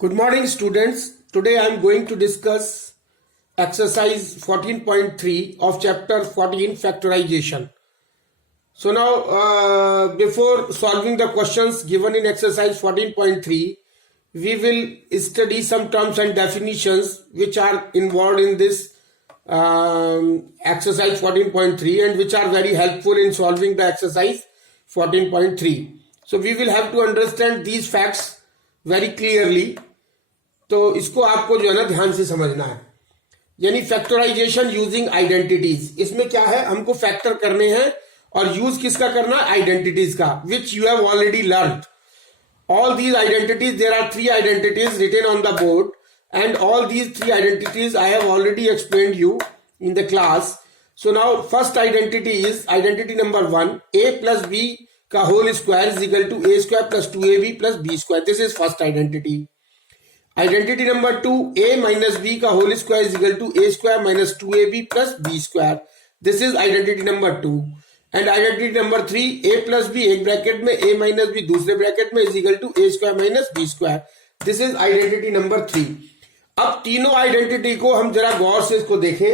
Good morning, students. Today I am going to discuss exercise 14.3 of chapter 14 factorization. So now before solving the questions given in exercise 14.3, we will study some terms and definitions which are involved in this exercise 14.3 and which are very helpful in solving the exercise 14.3. So we will have to understand these facts very clearly. तो इसको आपको जो है ना ध्यान से समझना है, यानी फैक्टराइजेशन यूजिंग आइडेंटिटीज. इसमें क्या है, हमको फैक्टर करने हैं और यूज किसका करना है, आइडेंटिटीज का, which you have already learn. All these identities, there are 3 identities written on the board and all these 3 identities I have already explained you in the class. So now first identity is identity number 1, a plus B का whole square is equal to a square plus 2ab plus b square. This is first identity. Identity number 2, a minus b का whole square is equal to a square minus 2ab plus b square. This is identity number 2. And identity number 3, a plus b एक bracket में a minus b दूसरे bracket में is equal to a square minus b square. This is identity number 3. अब तीनों identity को हम जरा गौर से इसको देखें,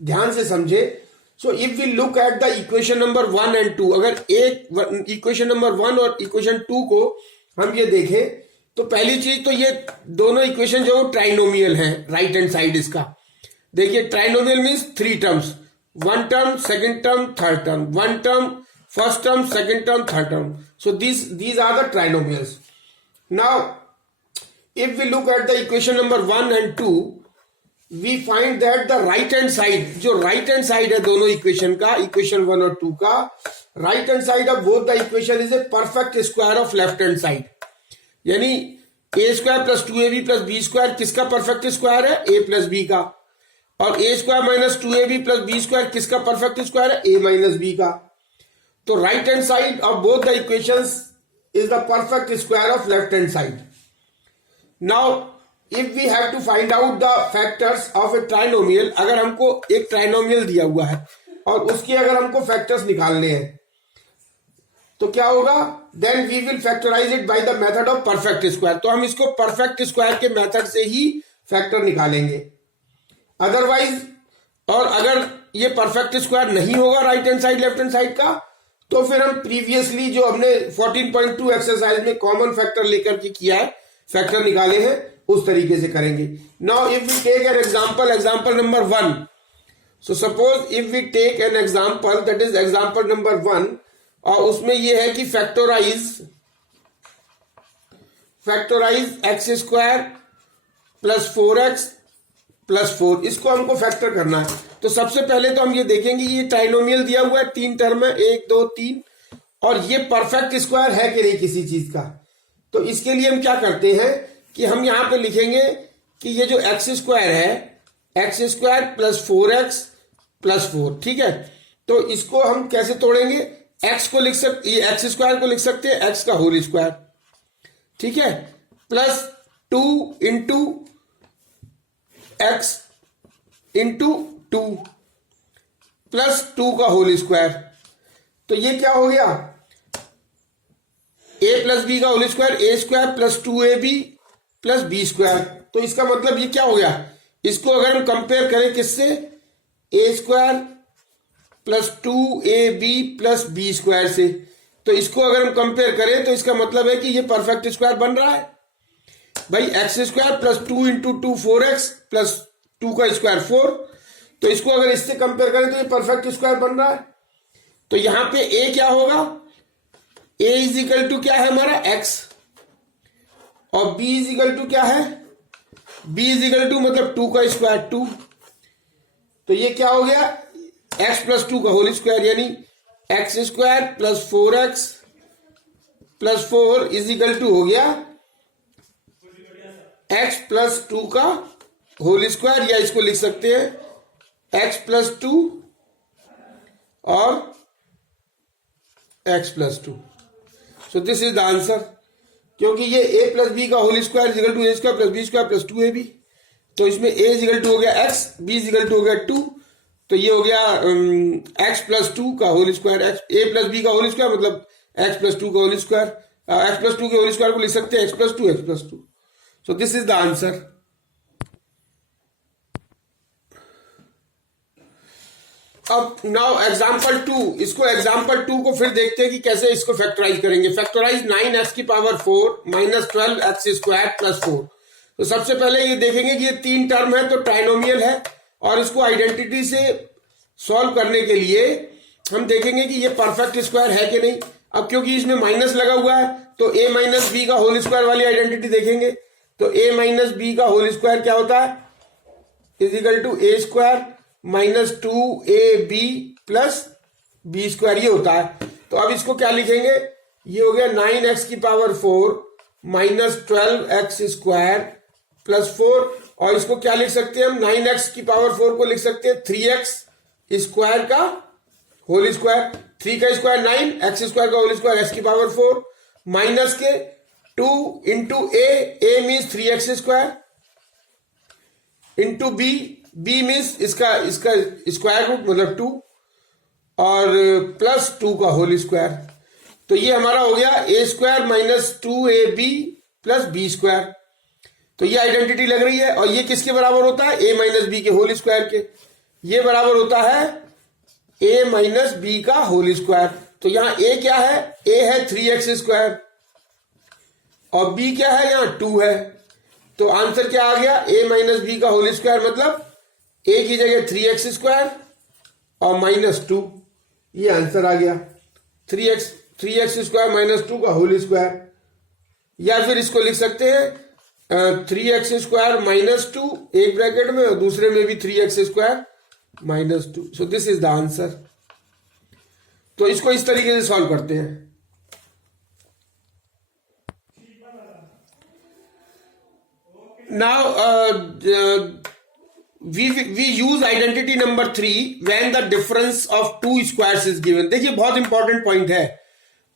ध्यान से समझे. So if we look at the equation number 1 and 2, अगर एक equation number 1 और equation 2 को हम ये देखें तो पहली चीज तो ये दोनों इक्वेशन जो ट्राइनोमियल हैं, राइट हैंड साइड इसका. देखिए trinomial means 3 terms, 1 term, second term, third term, 1 term, first term, second term, third term. So these are the trinomials. Now if we look at the equation number 1 and 2, we find that the right hand side, जो right hand side है दोनों equation का, equation 1 और 2 का, right hand side of both the equation is a perfect square of left hand side. यानी a square plus 2ab plus B square किसका perfect square है, a plus B का. और a square minus 2ab plus B square किसका perfect square है, a minus B का. तो right hand side of both the equations is the perfect square of left hand side. Now if we have to find out the factors of a trinomial, अगर हमको एक trinomial दिया हुआ है और उसके अगर हमको फैक्टर्स निकालने हैं तो क्या होगा, then we will factorize it by the method of perfect square. तो हम इसको परफेक्ट स्क्वायर के मेथड से ही फैक्टर निकालेंगे. अदरवाइज, और अगर ये परफेक्ट स्क्वायर नहीं होगा right hand side left hand side का, तो फिर हम प्रीवियसली जो हमने 14.2 एक्सरसाइज में कॉमन फैक्टर लेकर के किया है, फैक्टर निकाले हैं, उस तरीके से करेंगे. Now if we take an example number 1. So suppose if we take an example, that is example number 1, और उसमें यह है कि factorize x square plus 4x plus 4, इसको हमको फैक्टर करना है. तो सबसे पहले तो हम ये देखेंगे ये ट्राइनोमियल दिया हुआ है, 3 टर्म है, 1 2 3, और ये परफेक्ट स्क्वायर है कि नहीं किसी चीज का. तो इसके लिए हम क्या करते हैं कि हम यहां पे लिखेंगे कि ये जो एक्स स्क्वायर है, x square plus 4x plus 4, ठीक है. तो इसको हम कैसे तोड़ेंगे, एक्स को लिख सकते, ये एक्स स्क्वायर को लिख सकते हैं एक्स का होल स्क्वायर, ठीक है, plus 2 into X into 2 plus 2 का होल स्क्वायर. तो ये क्या हो गया, a प्लस बी का whole square, a square plus 2ab plus B square. तो इसका मतलब ये क्या हो गया, इसको अगर हम कंपेयर करें किससे, a square plus 2ab plus B square से, तो इसको अगर हम कंपेयर करें तो इसका मतलब है कि ये परफेक्ट स्क्वायर बन रहा है भाई. X square plus 2 into 2 4x plus 2 का स्क्वायर 4. तो इसको अगर इससे कंपेयर करें तो ये परफेक्ट स्क्वायर बन रहा है. तो यहां पे a क्या होगा, a इज इक्वल टू क्या है हमारा x, और b इज इक्वल टू क्या है, b इज इक्वल टू मतलब 2 का स्क्वायर 2. तो ये क्या हो गया, x प्लस 2 का होल स्क्वायर, यानी X square plus 4x plus 4 is equal to हो गया x प्लस 2 का होल स्क्वायर, या इसको लिख सकते हैं x प्लस 2 और x plus 2. So this is the answer, क्योंकि ये a प्लस बी का whole square is equal to a square plus B square plus 2ab. तो इसमें a इज इक्वल टू हो गया x, b is equal to हो गया 2, तो ये हो गया x प्लस 2 का whole square, a plus B का होल स्क्वायर मतलब x प्लस 2 का होल स्क्वायर, x प्लस 2 के होल स्क्वायर को लिख सकते हैं x plus 2 x plus 2. So this is the answer. अब नाउ एग्जाम्पल 2, इसको एग्जाम्पल 2 को फिर देखते हैं कि कैसे इसको फैक्टराइज करेंगे. फैक्टराइज 9x की power 4 minus 12x square plus 4. तो सबसे पहले ये देखेंगे कि ये 3 टर्म है तो ट्राइनोमियल है, और इसको आइडेंटिटी से सॉल्व करने के लिए हम देखेंगे कि ये परफेक्ट स्क्वायर है कि नहीं. अब क्योंकि इसमें माइनस लगा हुआ है तो a माइनस बी का होल स्क्वायर वाली आइडेंटिटी देखेंगे. तो a माइनस बी का होल स्क्वायर क्या होता है, is equal to A square minus 2ab plus B square, ये होता है. तो अब इसको क्या लिखेंगे, ये हो गया 9x की power 4 minus 12x square plus 4. और इसको क्या लिख सकते हैं हम, 9x की पावर 4 को लिख सकते हैं 3x स्क्वायर का होल स्क्वायर. 3 का स्क्वायर 9, x स्क्वायर का होल स्क्वायर x की पावर 4 माइनस के 2 into a means 3x square into b means इसका स्क्वायर रूट मतलब 2 और प्लस 2 का होल स्क्वायर. तो ये हमारा हो गया a square minus 2ab plus B square. तो ये आइडेंटिटी लग रही है, और ये किसके बराबर होता है, a माइनस बी के होल स्क्वायर के. ये बराबर होता है a माइनस बी का होल स्क्वायर. तो यहां a क्या है, a है 3x स्क्वायर और b क्या है, यहां 2 है. तो आंसर क्या आ गया, a माइनस बी का होल स्क्वायर मतलब a की जगह 3x स्क्वायर और माइनस 2. ये आंसर आ गया 3x स्क्वायर माइनस 2 का होल स्क्वायर. या फिर इसको लिख सकते हैं 3x स्क्वायर माइनस 2 एक ब्रैकेट में और दूसरे में भी 3x square minus 2. So this is the answer. तो इसको इस तरीके से सॉल्व करते हैं. Now we use identity number 3 when the difference of two squares is given. देखिए बहुत इंपॉर्टेंट पॉइंट है.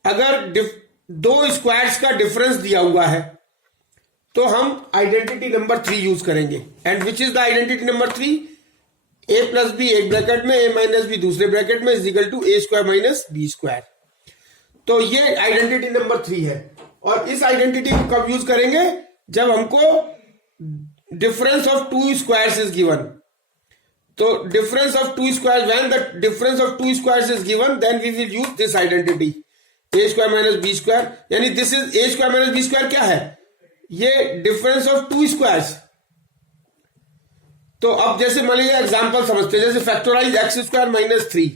अगर दो स्क्वायर्स का डिफरेंस दिया हुआ है तो हम आइडेंटिटी नंबर 3 यूज करेंगे. And which is the identity number 3, a plus B एक ब्रैकेट में a माइनस बी दूसरे ब्रैकेट में is equal to a square minus B square. तो ये आइडेंटिटी नंबर 3 है. और इस आइडेंटिटी को कब यूज करेंगे, जब हमको difference of two squares is given. तो difference of two square, when the difference of two squares is given then we will use this identity a square minus B square. यानी this is a square minus B square क्या है, ये difference of two squares. तो अब जैसे मान लीजिए example समझते हैं, जैसे फैक्टराइज x स्क्वायर माइनस 3.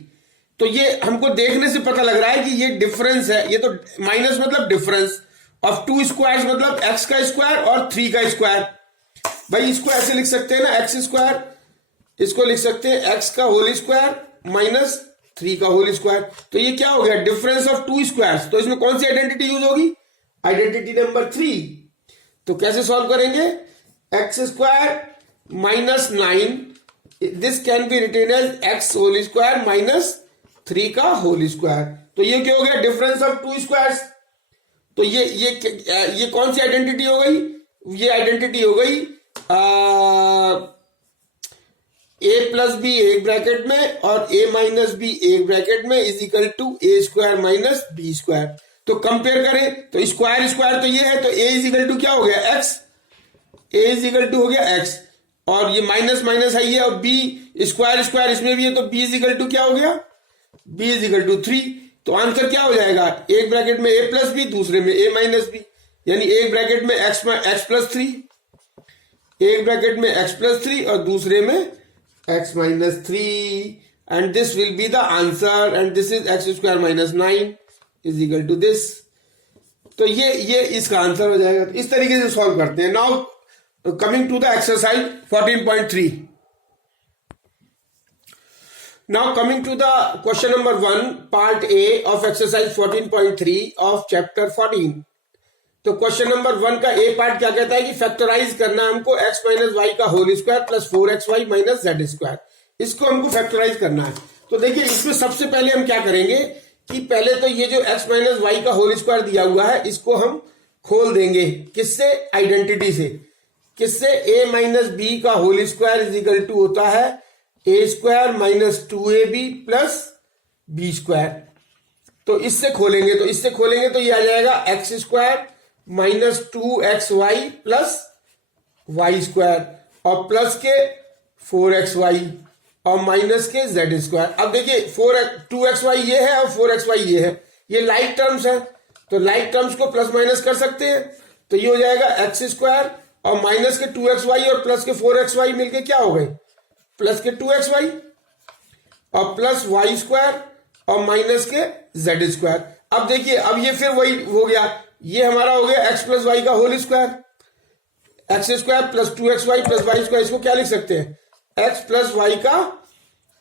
तो ये हमको देखने से पता लग रहा है कि ये डिफरेंस है. ये तो माइनस मतलब डिफरेंस ऑफ टू स्क्वायर्स मतलब x का स्क्वायर और 3 का स्क्वायर. भाई इसको ऐसे लिख सकते हैं ना, एक्स स्क्वायर, इसको लिख सकते हैं x का होल स्क्वायर माइनस 3 का होल स्क्वायर. तो ये क्या हो गया, डिफरेंस ऑफ टू स्क्वायर्स. तो इसमें कौन सी आइडेंटिटी यूज होगी, आइडेंटिटी नंबर 3. तो कैसे सॉल्व करेंगे, X square minus 9 this can be written as X whole square minus 3 का होल स्क्वायर. तो ये क्या हो गया, डिफरेंस ऑफ टू स्क्वायर्स. तो ये कौन सी आइडेंटिटी हो गई, ये आइडेंटिटी हो गई a प्लस बी एक ब्रैकेट में और a माइनस बी एक ब्रैकेट में is equal to a square minus B square. तो कंपेयर करें तो स्क्वायर स्क्वायर तो ये है, तो a इज इक्वल टू क्या हो गया, x. a is equal to हो गया x और ये माइनस माइनस है ये, और b स्क्वायर स्क्वायर इसमें भी है, तो b इज इक्वल टू क्या हो गया, b इज इक्वल टू 3. तो आंसर क्या हो जाएगा, एक ब्रैकेट में a प्लस बी दूसरे में a माइनस बी, यानी एक ब्रैकेट में x प्लस 3, एक ब्रैकेट में x प्लस 3 और दूसरे में x minus 3. And this will be the answer. And this is x square minus 9 is equal to this. तो ये इसका आंसर हो जाएगा. तो इस तरीके से सॉल्व करते हैं. Now coming to the exercise 14.3. Now coming to the question number 1 part A of exercise 14.3 of chapter 14. तो क्वेश्चन नंबर 1 का ए पार्ट क्या कहता है कि फैक्टराइज करना है हमको x माइनस वाई का whole square plus 4xy minus Z square. इसको हमको फैक्टराइज करना है. तो देखिए इसमें सबसे पहले हम क्या करेंगे कि पहले तो ये जो x माइनस वाई का होल स्क्वायर दिया हुआ है इसको हम खोल देंगे. किससे, आइडेंटिटी से. किससे, a माइनस बी का whole square is equal to होता है a square minus 2ab plus B square. तो इससे खोलेंगे तो ये आ जाएगा x square minus 2xy plus Y square और प्लस के 4xy और माइनस के जेड स्क्वायर। अब देखिए 2xy ये है और 4xy ये है, ये लाइक टर्म्स है, तो लाइक टर्म्स को प्लस माइनस कर सकते हैं। तो ये हो जाएगा एक्स स्क्वायर और माइनस के 2xy और प्लस के 4xy मिलके क्या हो गए, प्लस के 2xy और प्लस वाई स्क्वायर और माइनस के जेड स्क्वायर। अब देखिए अब ये फिर वही हो गया, ये हमारा हो गया एक्स प्लस वाई का whole square, X square plus 2xy plus Y square. इसको क्या लिख सकते हैं, एक्स प्लस वाई का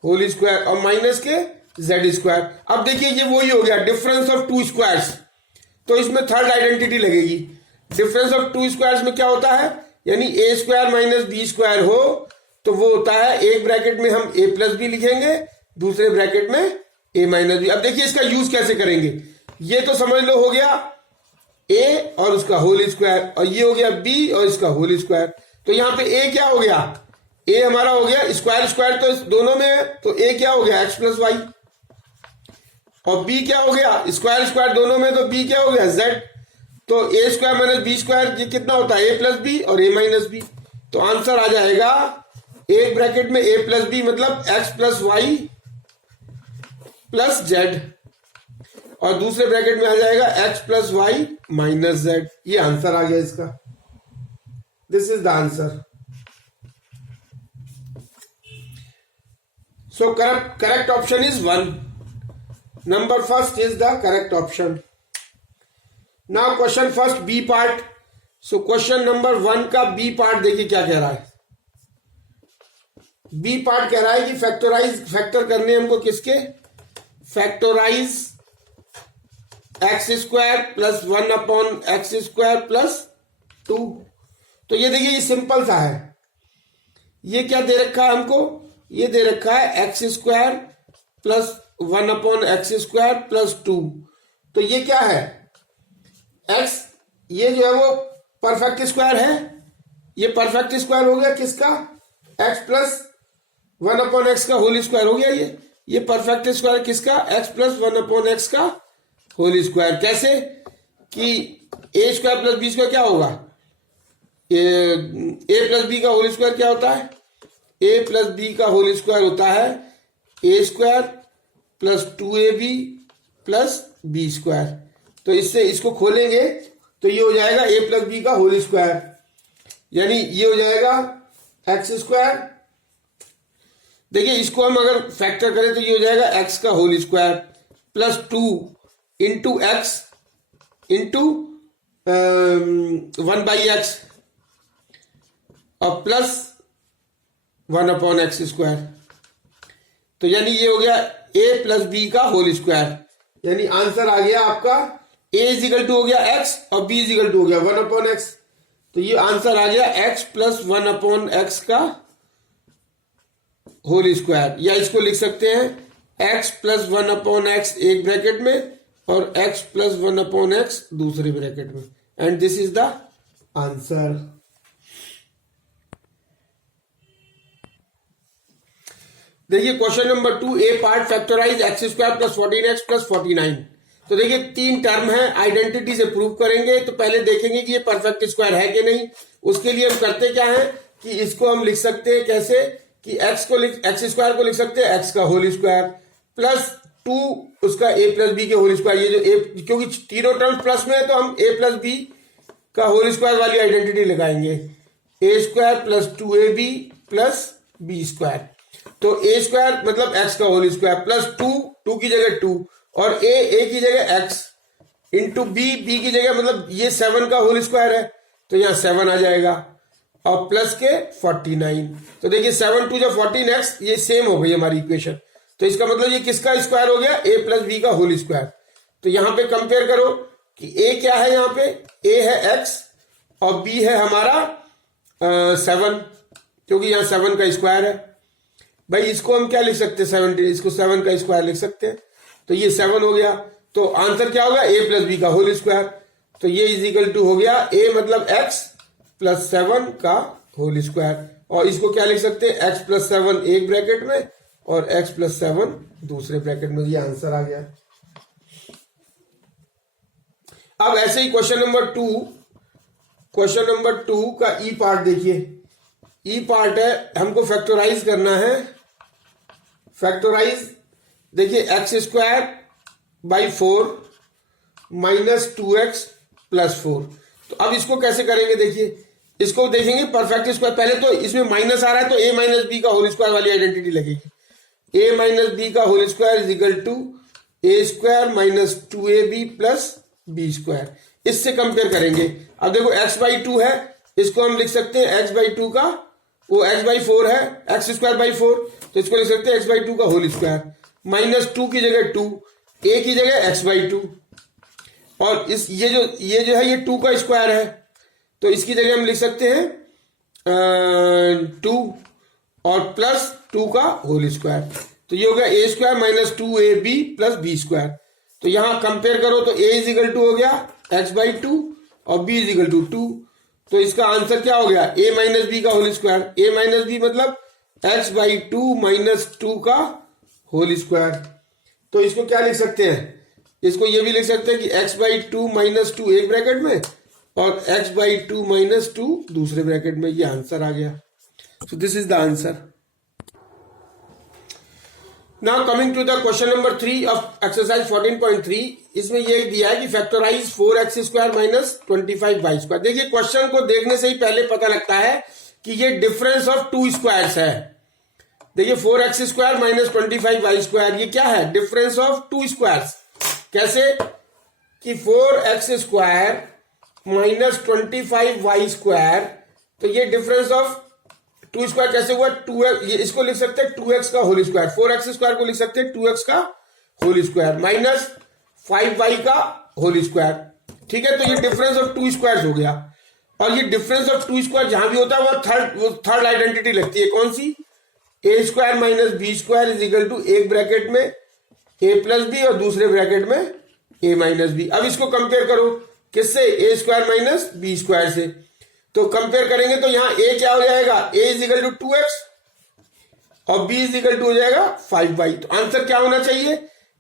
होल स्क्वायर और माइनस के जेड स्क्वायर। अब देखिए ये वही हो गया डिफरेंस ऑफ टू स्क्वायर्स, तो इसमें थर्ड आइडेंटिटी लगेगी। डिफरेंस ऑफ टू स्क्वायर्स में क्या होता है, यानी ए स्क्वायर माइनस बी स्क्वायर हो तो वो होता है, एक ब्रैकेट में हम ए प्लस बी लिखेंगे, दूसरे ब्रैकेट में ए माइनस बी। अब देखिए इसका यूज कैसे करेंगे, ये तो समझ लो हो गया ए और उसका होल स्क्वायर और ये हो गया बी और इसका होल स्क्वायर। तो यहां पे ए क्या हो गया, ए हमारा हो गया स्क्वायर स्क्वायर तो इस दोनों में है, तो ए क्या हो गया एक्स प्लस वाई और बी क्या हो गया स्क्वायर स्क्वायर दोनों में, तो बी क्या हो गया जेड। तो ए स्क्वायर माइनस बी स्क्वायर ये कितना होता है, ए प्लस बी और ए माइनस बी। तो आंसर आ जाएगा एक ब्रैकेट में ए प्लस बी मतलब X plus Y plus Z और दूसरे ब्रैकेट में आ जाएगा X plus Y minus Z. ये आंसर आ गया इसका, this is the answer. So correct option is 1, number first is the correct option. Now question first B part. So question number 1 का बी पार्ट देखिए क्या कह रहा है। बी पार्ट कह रहा है कि फैक्टर करने हमको किसके, factorise x square plus 1 upon X square plus 2। तो ये देखिए ये सिंपल सा है, ये क्या दे रखा है हमको, ये दे रखा है x square plus 1 upon X square plus 2। तो ये क्या है एक्स, ये जो है वो परफेक्ट स्क्वायर है, ये परफेक्ट स्क्वायर हो गया किसका, एक्स प्लस 1 अपॉन एक्स का होल स्क्वायर हो गया। ये परफेक्ट स्क्वायर किसका, एक्स प्लस 1 अपॉन एक्स का होल स्क्वायर। कैसे कि a square plus B square क्या होगा, ए प्लस बी का होल स्क्वायर क्या होता है, ए प्लस बी का होल स्क्वायर होता है a square plus 2ab plus B square. तो इससे इसको खोलेंगे तो ये हो जाएगा ए प्लस बी का होल स्क्वायर, यानी ये हो जाएगा एक्स स्क्वायर। देखिए इसको हम अगर फैक्टर करें तो ये हो जाएगा एक्स का whole square plus 2 into X into 1 by X और प्लस 1 अपॉन एक्स स्क्वायर। तो यानी ये हो गया ए प्लस बी का होल स्क्वायर, यानी आंसर आ गया आपका ए इज इक्वल टू हो गया एक्स और बी इज इक्वल टू हो गया 1 अपॉन एक्स। तो ये आंसर आ गया एक्स प्लस 1 अपॉन एक्स का होल स्क्वायर, या इसको लिख सकते हैं एक्स प्लस 1 अपॉन एक्स एक ब्रैकेट में और एक्स प्लस 1 अपॉन एक्स दूसरे ब्रैकेट में, and this is the answer. देखिए question number 2 a part factorise x square plus 14x plus 49। तो देखिए 3 टर्म है, आइडेंटिटी से प्रूव करेंगे। तो पहले देखेंगे कि ये परफेक्ट स्क्वायर है कि नहीं। उसके लिए हम करते क्या है कि इसको हम लिख सकते हैं कैसे कि एक्स स्क्वायर को लिख सकते हैं एक्स का होल स्क्वायर प्लस 2 उसका ए प्लस बी के होल स्क्वायर। ये जो ए, क्योंकि तीनों टर्म्स प्लस में है तो हम ए प्लस बी का होल स्क्वायर वाली आइडेंटिटी लगाएंगे, a square plus 2ab plus B square. तो ए स्क्वायर मतलब एक्स का होल स्क्वायर प्लस 2 की जगह 2 और ए की जगह एक्स इंटू बी की जगह मतलब ये 7 का होल स्क्वायर है तो यहां 7 आ जाएगा और प्लस के 49। तो देखिए 7 2 जो 14x ये सेम हो गई हमारी इक्वेशन। तो इसका मतलब ये किसका स्क्वायर हो गया, ए प्लस बी का होल स्क्वायर। तो यहां पे कंपेयर करो कि ए क्या है, यहां पे ए है x और बी है हमारा 7, क्योंकि यहां 7 का स्क्वायर है। भाई इसको हम क्या लिख सकते हैं 17, इसको 7 का स्क्वायर लिख सकते हैं। तो ये 7 हो गया, तो आंसर क्या होगा ए प्लस बी का होल स्क्वायर। तो ये इज इक्वल टू हो गया ए मतलब x प्लस 7 का होल स्क्वायर, और इसको क्या लिख सकते हैं x प्लस 7 एक ब्रैकेट में और x प्लस 7 दूसरे ब्रैकेट में। ये आंसर आ गया। अब ऐसे ही क्वेश्चन नंबर 2 क्वेश्चन नंबर 2 का ई पार्ट देखिए। ई पार्ट है, हमको फैक्टराइज करना है। फैक्टराइज देखिए, x square by 4 minus 2x plus 4। तो अब इसको कैसे करेंगे देखिए, इसको देखेंगे परफेक्ट स्क्वायर। पहले तो इसमें माइनस आ रहा है तो a माइनस बी का होल स्क्वायर वाली आइडेंटिटी लगेगी। a माइनस बी का whole square is equal to a square minus 2ab plus B square. इससे कंपेयर करेंगे। अब देखो x बाई 2 है, इसको हम लिख सकते हैं x बाई 2 का, वो x बाई 4 है, एक्स स्क्वायर बाई 4, तो इसको लिख सकते हैं x बाई 2 का होल स्क्वायर माइनस 2 की जगह 2, a की जगह x बाई 2, और इस ये जो है ये 2 का स्क्वायर है, तो इसकी जगह हम लिख सकते हैं 2 और प्लस 2 का होल स्क्वायर। तो ये हो गया a square minus 2ab plus B square. तो यहां कंपेयर करो तो a इज इक्वल टू हो गया x बाई 2 और b इज इक्वल टू 2। तो इसका आंसर क्या हो गया, a माइनस बी का whole square. a minus B मतलब x बाई 2 माइनस 2 का होल स्क्वायर। तो इसको क्या लिख सकते हैं, इसको ये भी लिख सकते हैं कि x बाई 2 माइनस 2 एक ब्रैकेट में और x बाई 2 माइनस 2 दूसरे ब्रैकेट में। ये आंसर आ गया। So this is the answer. Now coming to the question number 3 of exercise 14.3। इसमें ये दिया है कि factorize 4x square minus 25y square. देखिए क्वेश्चन को देखने से ही पहले पता लगता है कि ये डिफरेंस ऑफ 2 स्क्वायर्स है। देखिए 4x square minus 25y square, ये क्या है, डिफरेंस ऑफ 2 स्क्वायर्स। कैसे कि 4x square minus 25y square, तो ये डिफरेंस ऑफ 2 स्क्वायर कैसे हुआ, 2x, ये इसको लिख सकते हैं 2x का होल स्क्वायर। 4x स्क्वायर को लिख सकते हैं 2x का होल स्क्वायर माइनस 5y का होल स्क्वायर। ठीक है, तो ये डिफरेंस ऑफ 2 स्क्वायर्स हो गया। और ये डिफरेंस ऑफ 2 स्क्वायर जहां भी होता है वो थर्ड आइडेंटिटी लगती है। कौन सी, a square minus B square is equal to एक ब्रैकेट में a प्लस बी और दूसरे ब्रैकेट में a माइनस बी। अब इसको कंपेयर करो किससे, a square minus B square से। तो कंपेयर करेंगे तो यहां a क्या हो जाएगा, a is equal to 2x और b इज इक्वल टू हो जाएगा 5y। तो आंसर क्या होना चाहिए,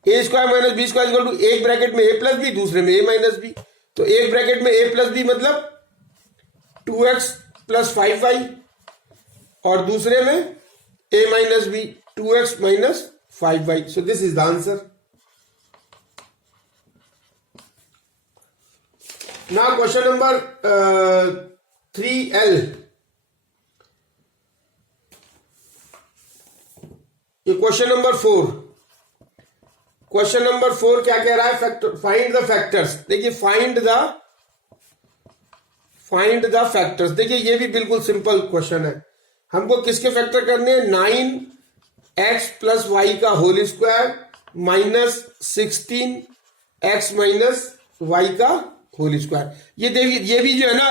a square minus B square equal to एक ब्रैकेट में a प्लस बी, दूसरे में a माइनस बी। तो एक ब्रैकेट में a प्लस बी मतलब 2x प्लस 5y और दूसरे में a minus B 2x minus 5y। So this is the answer. Now question number 3L। ये क्वेश्चन नंबर 4। क्वेश्चन नंबर 4 क्या कह रहा है, फाइंड द फैक्टर्स। देखिए फाइंड द फैक्टर्स। देखिए ये भी बिल्कुल सिंपल क्वेश्चन है। हमको किसके फैक्टर करने हैं, 9x प्लस वाई का whole square minus 16x minus Y का होल स्क्वायर। ये देखिए ये भी जो है ना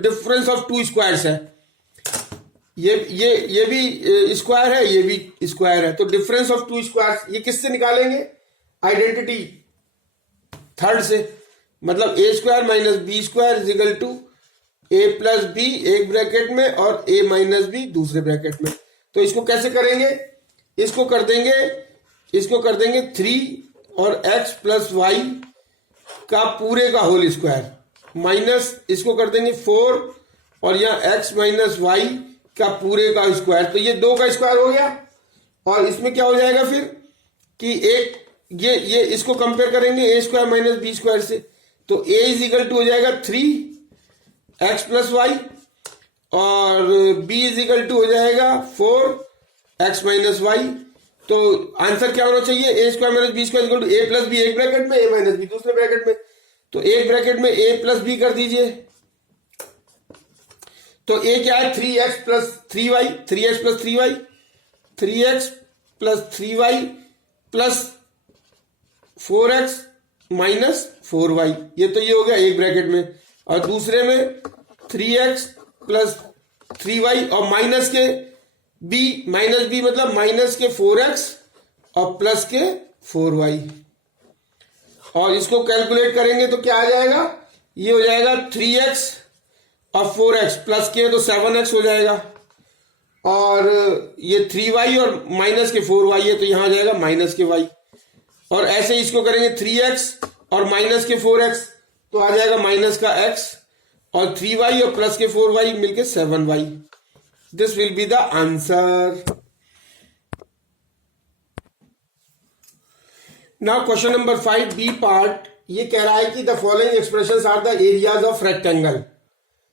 डिफरेंस ऑफ 2 स्क्वायर्स है। ये भी स्क्वायर है, ये भी स्क्वायर है, तो डिफरेंस ऑफ 2 स्क्वायर्स ये किससे निकालेंगे, आइडेंटिटी थर्ड से। मतलब a square minus B square is equal to a plus B एक ब्रैकेट में और a माइनस बी दूसरे ब्रैकेट में। तो इसको कैसे करेंगे, इसको कर देंगे 3 और x प्लस वाई का पूरे का होल स्क्वायर माइनस इसको कर देंगे 4 और यहाँ x माइनस वाई का पूरे का स्क्वायर। तो ये 2 का स्क्वायर हो गया। और इसमें क्या हो जाएगा फिर कि एक ये इसको कंपेयर करेंगे a square minus B square से। तो a इज इक्वल टू हो जाएगा 3x प्लस वाई और b इज इक्वल टू हो जाएगा 4x माइनस वाई। तो आंसर क्या होना चाहिए, a square minus B square equal to a plus B एक ब्रैकेट में, a माइनस बी दूसरे ब्रैकेट में। तो एक ब्रैकेट में a प्लस बी कर दीजिए। तो a क्या है, 3x plus 3y, 3x plus 3y, 3x plus 3y plus 4x minus 4y। ये तो ये हो गया एक ब्रैकेट में। और दूसरे में 3x प्लस 3y और माइनस के b, माइनस b मतलब माइनस के 4x और प्लस के 4y। और इसको कैलकुलेट करेंगे तो क्या आ जाएगा, ये हो जाएगा 3x और 4x प्लस के तो 7x हो जाएगा। और ये 3y और माइनस के 4y है तो यहां आ जाएगा माइनस के y। और ऐसे ही इसको करेंगे 3x और माइनस के 4x तो आ जाएगा माइनस का x और 3y और प्लस के 4y मिलके 7y. This will be the answer. Now question number 5 B part. ये कह रहा है कि the following expressions are the areas of rectangle.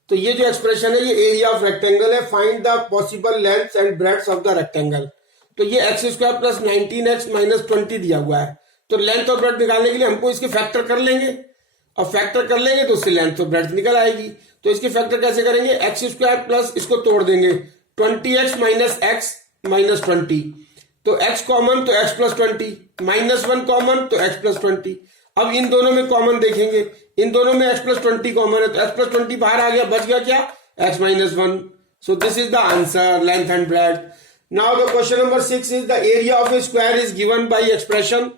तो ये जो एक्सप्रेशन है ये एरिया ऑफ रेक्टेंगल है. Find the possible length and breadth of the rectangle. तो ये x square plus 19x minus 20 दिया हुआ है. तो लेंथ और ब्रेड्थ निकालने के लिए हमको इसके फैक्टर कर लेंगे, और फैक्टर कर लेंगे तो उससे लेंथ और ब्रेड्थ निकल आएगी. तो इसके फैक्टर कैसे करेंगे? एक्स स्क्वायर प्लस इसको तोड़ देंगे 20x माइनस एक्स माइनस 20. तो x कॉमन तो x प्लस 20, -1 कॉमन तो x प्लस 20. अब इन दोनों में कॉमन देखेंगे, इन दोनों में x प्लस 20 कॉमन है, तो x प्लस 20 बाहर आ गया, बच गया क्या? x minus 1. So this is the answer, length and breadth. Now the question number 6 is the area of A square is given by expression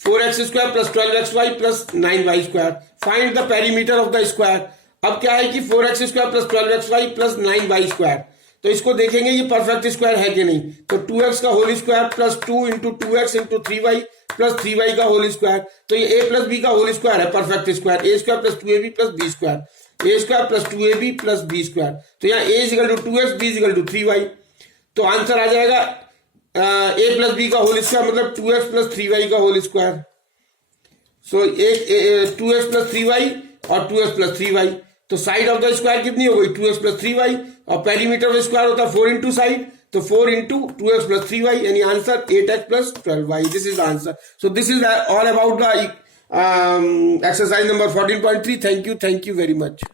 4x square plus 12xy plus 9y square. Find the perimeter of the square. अब क्या है कि 4x square plus 12xy plus 9y square. तो इसको देखेंगे ये perfect square है कि नहीं. तो 2x का whole square plus 2 into 2x into 3y plus 3y का होल स्क्वायर. तो ये a प्लस बी का होल स्क्वायर है, perfect square. A square plus 2ab plus B square, a square plus 2ab plus B square. तो यहाँ a is equal to 2x, b is equal to 3y. तो answer आ जाएगा a plus B का whole square मतलब 2x plus 3y का whole square. सो 2x plus 3y और 2x plus 3y. तो साइड ऑफ द स्क्वायर कितनी हो गई? 2x plus 3y. और पेरीमीटर ऑफ स्क्वायर होता है 4 इंटू साइड, तो 4 इंटू 2x प्लस 3y, यानी answer 8x plus 12y. This is the answer. So this is all about the exercise number 14.3. Thank you very much.